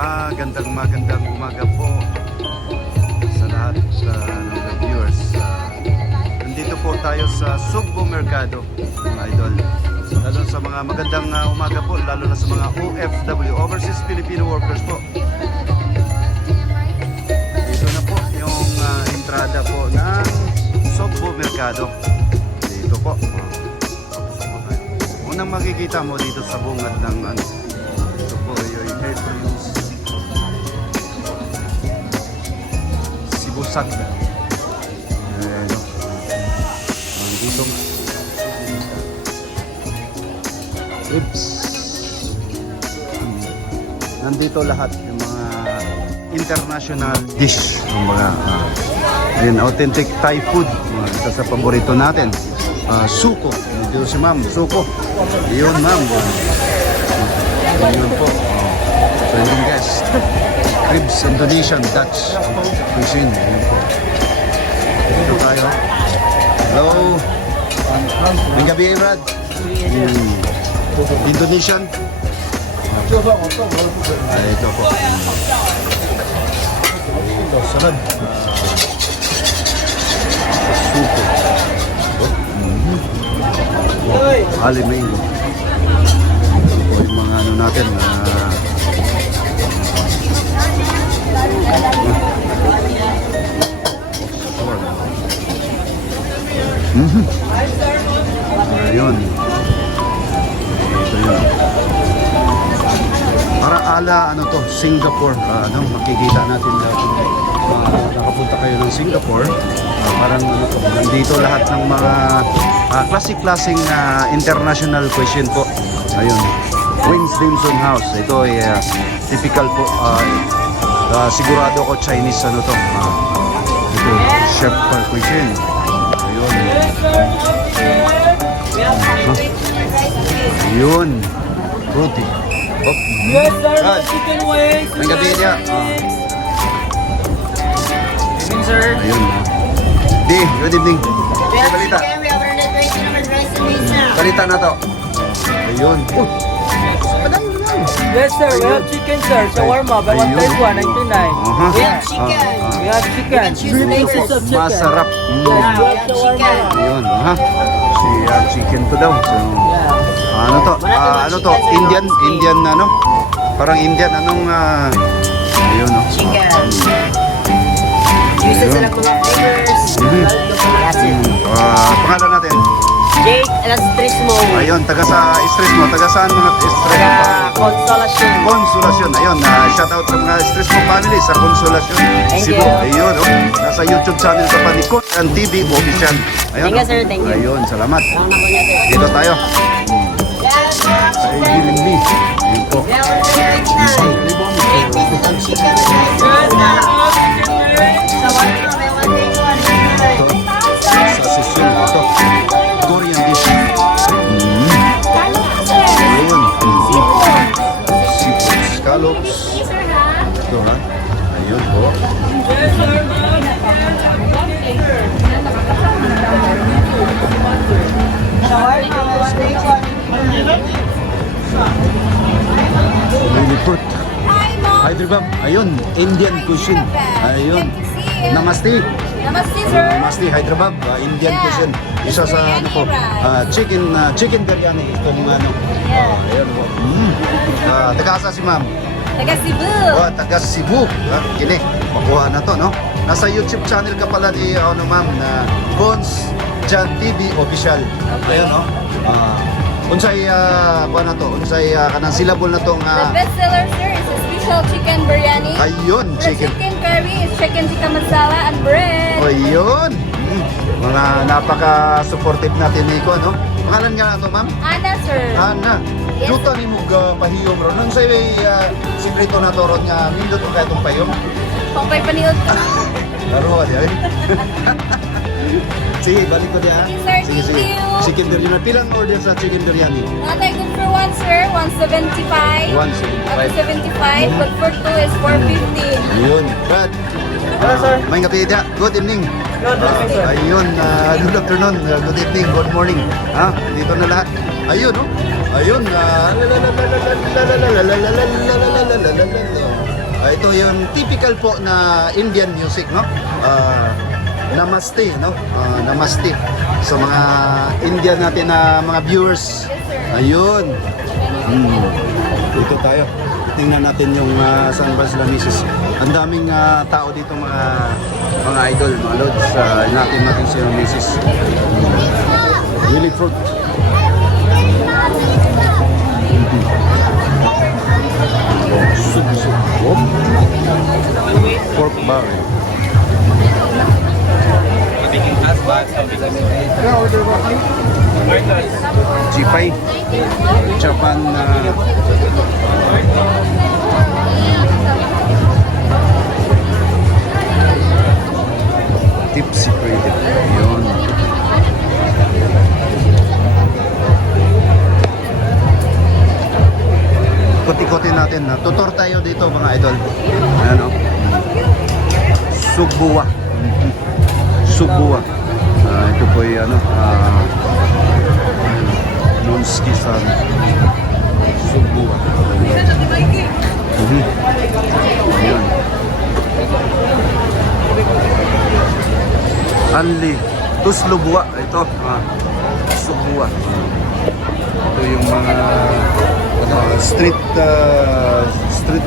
Magandang umaga po sa lahat ng viewers. Nandito po tayo sa Sugbo Mercado, mga idol. Lalo sa mga magandang umaga po, lalo na sa mga OFW, Overseas Filipino Workers po. Dito na po yung entrada po ng Sugbo Mercado. Dito po. Unang makikita mo dito sa bungad ng ito po yung hair prints. Sibusag. Dito ribs. Nandito lahat yung mga international dish, yung mga authentic Thai food. Ito sa paborito natin, suko. Dito si ma'am, suko. Yun ma'am. Yun po. So yun guys, ribs, Indonesian, Dutch cuisine. Yun po. Dito tayo. Hello. Ang gabi, Brad. Indonesian. Ito po. Salad. Suko. Alimay. Ito po yung mga natin. Ayun. Ito yun. Para ala Singapore. Makikita natin nakapunta kayo ng Singapore. Parang nandito lahat ng mga classic-classing international cuisine po. Ayun. Wings Dim Sum House. Ito ay typical po. Sigurado ko Chinese ito. Chef for cuisine. Ayun. Yun. Fruity. Yes, sir. Chicken wings. Ang gabi niya. Evening, sir. Ayun. Good evening. We have Balita. chicken, we have reservation number rice and pizza. Balita na to. Ayun. Yes, sir. We have chicken, sir. Shawarma, buy one take one, 99. We have chicken. We have chicken. choose Three flavors. pieces of chicken. Masarap. Yes, we have shawarma. Ayun. Chicken to daw. So, ano to? Indian Parang Indian ayun Chicken. Chooses Ayun. na mga flavors. That's it. Pangalan natin. Jake Elastrismo. Ayun, taga stress mo. Taga saan mga stress mo? Consolation. Consolation. Ayun, shout out sa mga stress mo family sa Consolation. Thank Cebu. you. Ayun, nasa YouTube channel ka pa ni Consolation TV Official. Ayun. Thank you, sir. Thank you. Ayun, salamat. Ang naman niya, sir. Dito tayo. Ay, Gilimbi. Ayun po. We have reservation. 8 pieces of chicken with rice and pizza. Shawarma, buy one take one, 99. Sa session ito. Korean dish. Ayun. Seafood scallops. Ito ha. Ayun po. Shawarma, buy one take one. Lilliput. Hyderabad. Ayun. Indian cuisine. Ayun. Namaste. Namaste, sir. Namaste, Hyderabad. Indian Yeah. cuisine. Isa sa chicken biryani. Ito mga ayun po. Taga-asa si ma'am. Taga Cebu. Taga Cebu. Kini, makuha na to, no? Nasa YouTube channel ka pala ni, ma'am, na Bones Jan TV Official. Ayun, no? Unsay, na to? Unsay, kanang syllable na tong, The best seller, sir, is a special chicken biryani. ayun, The chicken. chicken curry is chicken tikka masala and bread. Ayun. Mga napaka-supportive natin ni ko, no? Pangalan nga na to, ma'am? Ana, sir. Ana. Yes. Juta ni mo pahiyom ron. Nung sa'yo sikrito na to ron nga, nindot mo kaya itong pahiyom. Pampay paniod ko. Laro, di ay? Sige, balik ko diya. Sige, sir. Thank you. Chicken biryani. Pilang order sa chicken biryani? Natay good for one, sir. 175. 175. 175. But for two is 450. Ayun. Brad. Hello, sir. May gabi dia. Good evening. Good evening, sir. Ayun. Good afternoon. Good evening. Good morning. Dito na lahat. Ayun, no? Ayun. Ito yung typical po na Indian music, no? Namaste, no? Namaste. Sa mga Indian natin na mga viewers. Ayun. Dito tayo. Tingnan natin yung San Bas La Mises. Ang daming tao dito, mga idol, mga lods. Natin si Mises. Willy fruit. Soup. Pork barrel. Jipay. Japan tipsy credit. Yun. Ikot-ikotin natin. Tutor tayo dito mga idol. Ayan o. Subuwa. Subuwa. Ito po yung Nonski-san. Subuwa. Ayan. Anli. Tuslubuwa. Ito. Subuwa. Ito yung mga street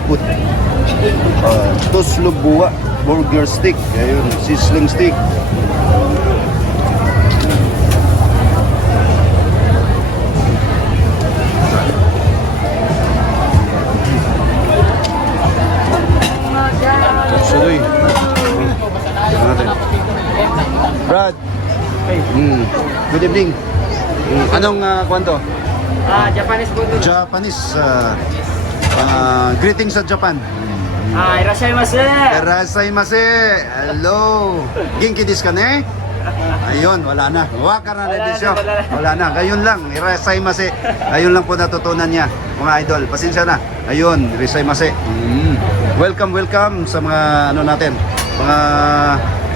food. Tuslubuwa. Burger stick. Ayun. Sizzling stick. Sudoy. Natin. Brad. Good evening. Anong kwanto? Japanese food. Japanese. Greetings sa Japan. Irashaimase. Irashaimase. Hello. Genki desu ka ne? Ayun, wala na. Waka na desu. Wala na. Gayon lang. Irashaimase. Ayun lang po natutunan niya, mga idol. Pasensya na. Ayun, irashaimase. Welcome sa mga natin, mga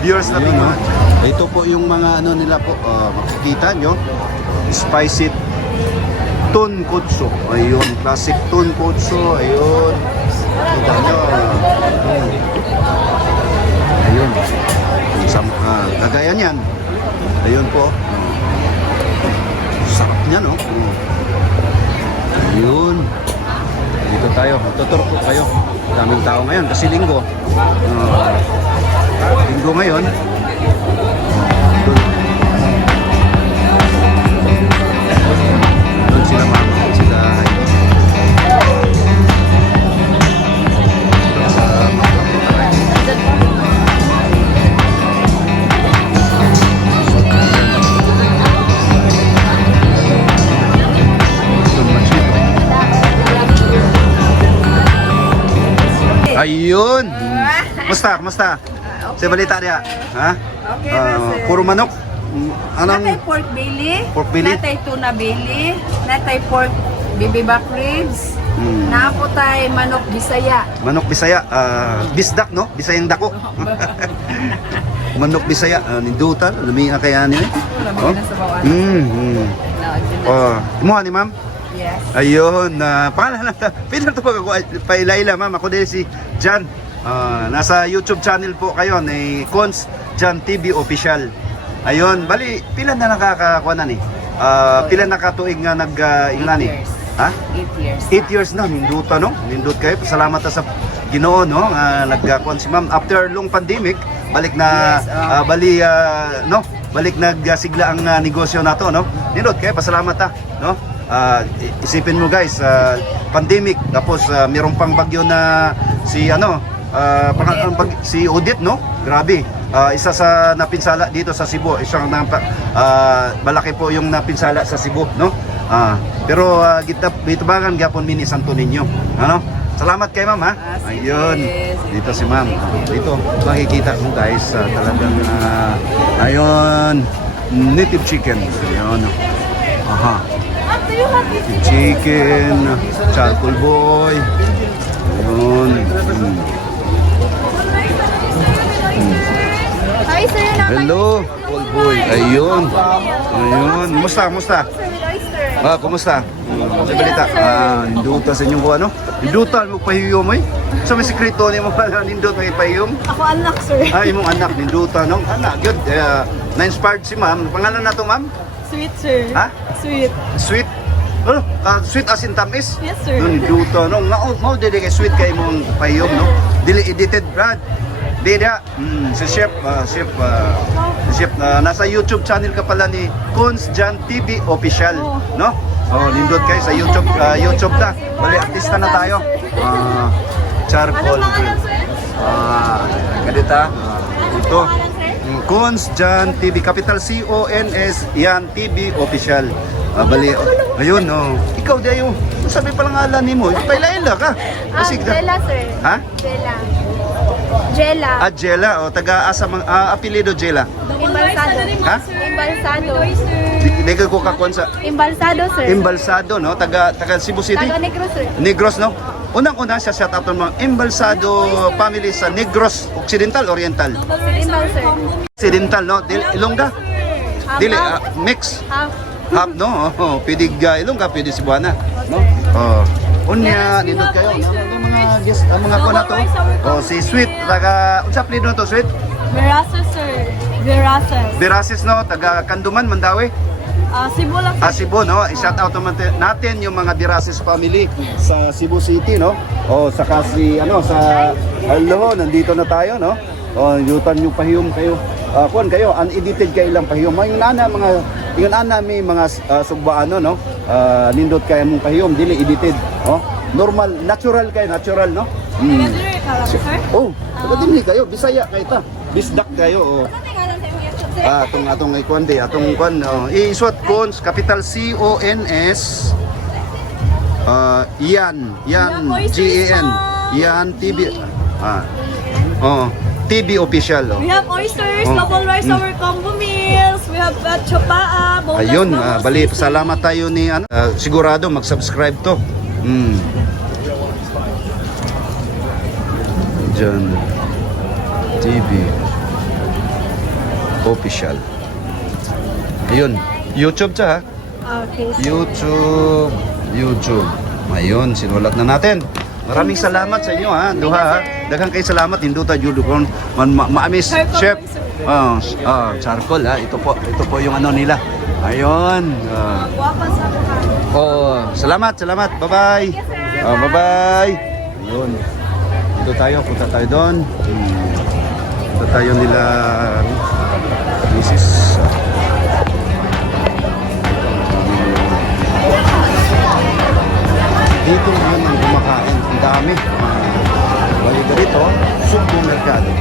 viewers natin. No? Ito po yung mga nila po, makikita nyo, spicy tonkotsu. Ayun, classic tonkotsu. Ayun. Kita nyo. Ayun. Kagaya niyan. Ayun po. Sarap niya, no? Ayun. Dito tayo. Tutur po kayo. Daming tao ngayon kasi linggo. Linggo ngayon. Doon sila mama. Sila ayun. Musta? Sa balita niya. Ha? Okay, puro manok. Natay pork belly, Pork belly? natay tuna belly, natay pork bibiback ribs, napo tay manok bisaya. Manok Bisaya. Bisdak, no? Bisayang dako. Manok Bisaya. Nindutan. Lumiha kaya nila. Lamang na sa bawan. Imuha ni ma'am? Yes. Ayun, pangalan lang. Pinag to ako pailayla, ma'am. Ako din si Jan. Nasa YouTube channel po kayo ni Cons Jan TV Official. Ayun, bali pila na nakakakuanan eh. Pila na katuig nga nag-inglan eh. Ha? 8 years. 8 years na, nindut no? Nindut kayo. Salamat sa Ginoo, no? Nagkuan si ma'am after long pandemic, balik na balik nagsigla ang negosyo nato, no? Nindut kayo, pasalamat no? Isipin mo guys, pandemic tapos mayroong pang bagyo na si si Odette, no? Grabe. Isa sa napinsala dito sa Cebu, isang malaki po yung napinsala sa Cebu, no? Pero gitabangan gyapon mini Santo Niño. Ano? Salamat kay ma'am, ha? Ayun. Dito si ma'am. Dito makikita mo guys, talagang ayun, native chicken. Ayun. Aha. Native chicken, charcoal boy. Ayun. Hi, sir. Hello, old boy. Ayun. Ayun. Musta? Sir, with oyster. Kumusta? Sa balita? Ninduta sa inyong ano? Ninduta, magpahiyom eh. So may sekreto ni mo pala, nindot may pahiyom? Ako anak, sir. Imong anak, ninduta nung anak. Good. Na-inspired si ma'am. Pangalan na to ma'am? Sweet, sir. Ha? Sweet. Sweet? Sweet as in tamis? Yes, sir. Ninduta nung. Mao dili kay sweet kay mong pahiyom, no? Dili edited, Brad. Dida, si Chef, nasa YouTube channel ka pala ni Kunz Jan TV Official, no? Nindot kayo sa YouTube na. Bali, artista na tayo. Charcoal. Ganita. Ito. Kunz Jan TV, capital C-O-N-S, Yan TV Official. Bali, ayun, ikaw dayo. Sabi pa lang ngalan ni mo, paila-ila ka. Jella, sir. Ha? Jella. Jella, taga-asa apelido Jella. Imbalsado. Ha? Imbalsado. Nega ko kakuan sa Imbalsado, sir. Imbalsado, no? Taga Cebu City. Taga Negros, sir. Negros, no? Unang-una siya shout out ng mga Imbalsado family sa Negros, Occidental, Oriental. Occidental, sir. Occidental, no? Ilongga? Dili, mix. Half. Half, no? Pidig Ilongga, pidig Cebuana, no? Unya, nindot kayo. Ang mga guest, ang mga ko na to. Si Sweet, taga, unsa apelido to, Sweet? Veraces, sir. Veraces. Berasis, no? Taga Kanduman, Mandawi. Cebu lang, sir. Cebu, no? I-shout out natin yung mga Berasis family sa Cebu City, no? Saka sa Hello, nandito na tayo, no? Yutan yung pahiyom kayo. Kuan kayo, unedited kayo lang pahiyom. Yung ana may mga sugbaano, no? Nindot kayo mong pahiyom, dili edited, no? Normal, natural kayo, natural, no? Nag-deliver ka lang, sir? Taga-dinli kayo, Bisaya kayo ta. Bisdak kayo, atong ikuan di, atong kuan, isuot Kunz, capital C-O-N-S, Yan, G-A-N, Yan TV, TV Official. We have oysters, double rice, our combo meals. We have chopaa, boneless. Ayun, bali, salamat tayo ni, sigurado mag-subscribe to. Jan TV Official. Ayun, YouTube siya, ha? Okay, sir. YouTube. Ayun, sinulat na natin. Maraming salamat sa inyo, ha? Duha, ha? Daghang kayo salamat. Hinduta judo kon maamis chef. Charcoal, ha? Ito po yung ano nila. Ayun. Guwapas ako. Salamat. Bye-bye. Bye-bye. Ayun. Dito tayo, punta tayo doon. Punta tayo nila Mrs. Dito naman ang kumakain. Ang dami. Balik dito, Subo Mercado.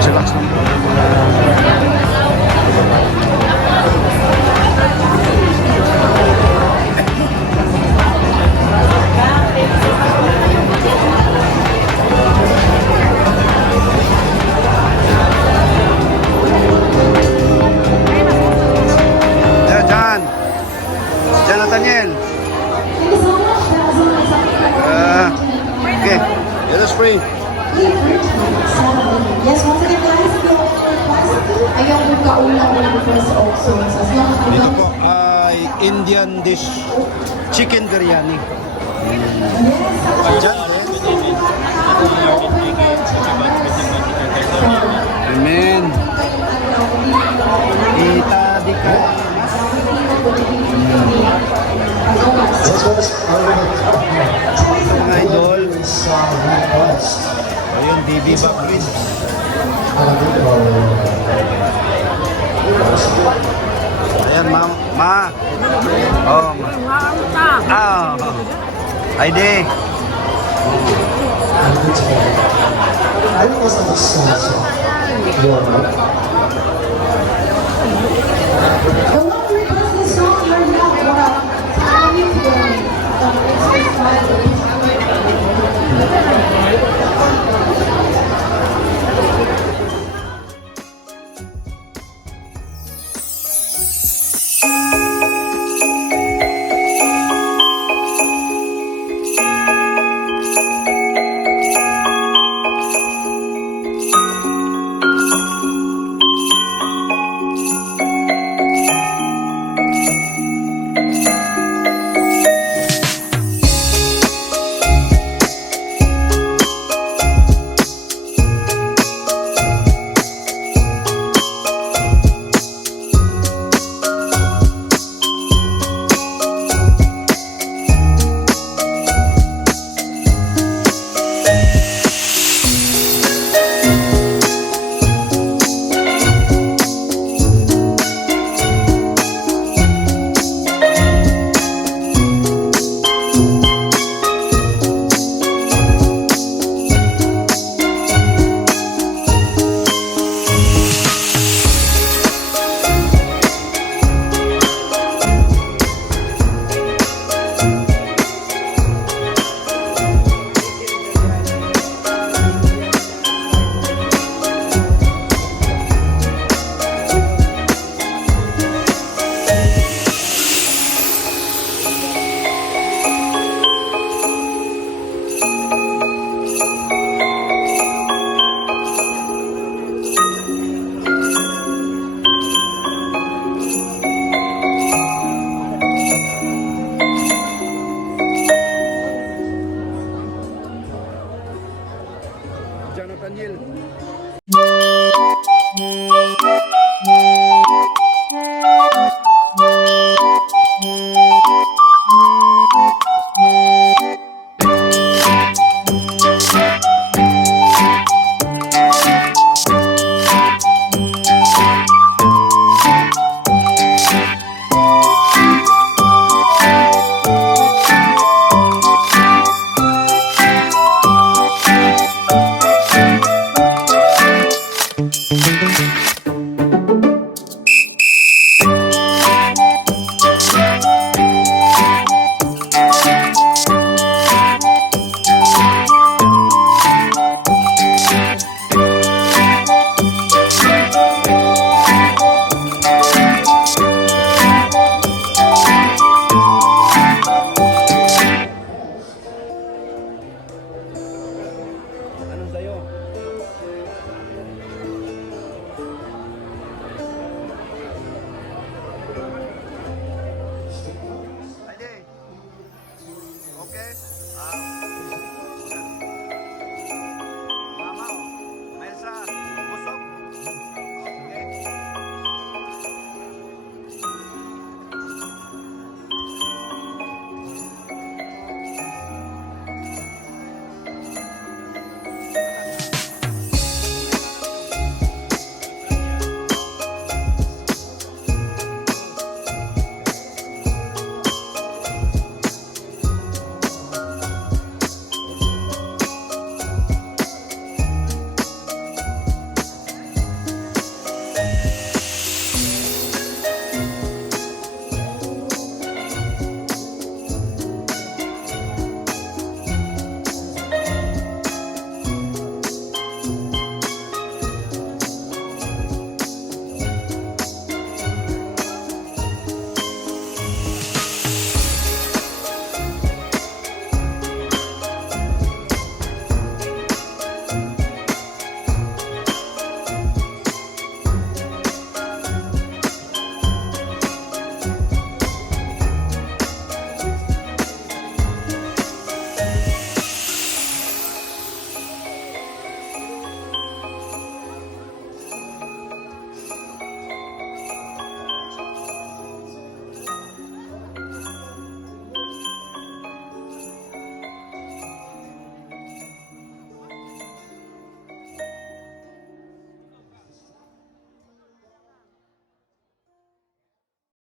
Chillax lang po. Jan Nathaniel. Okay, it is free. Yes, once again guys, if you order twice, ayaw mo kaulang request also. Dito po ay Indian dish, chicken biryani. Dyan din. Amen. Itadi ka. Mga idol. Ayun, DB Backgrid. Ayan, ma. Haydi. I was on the side.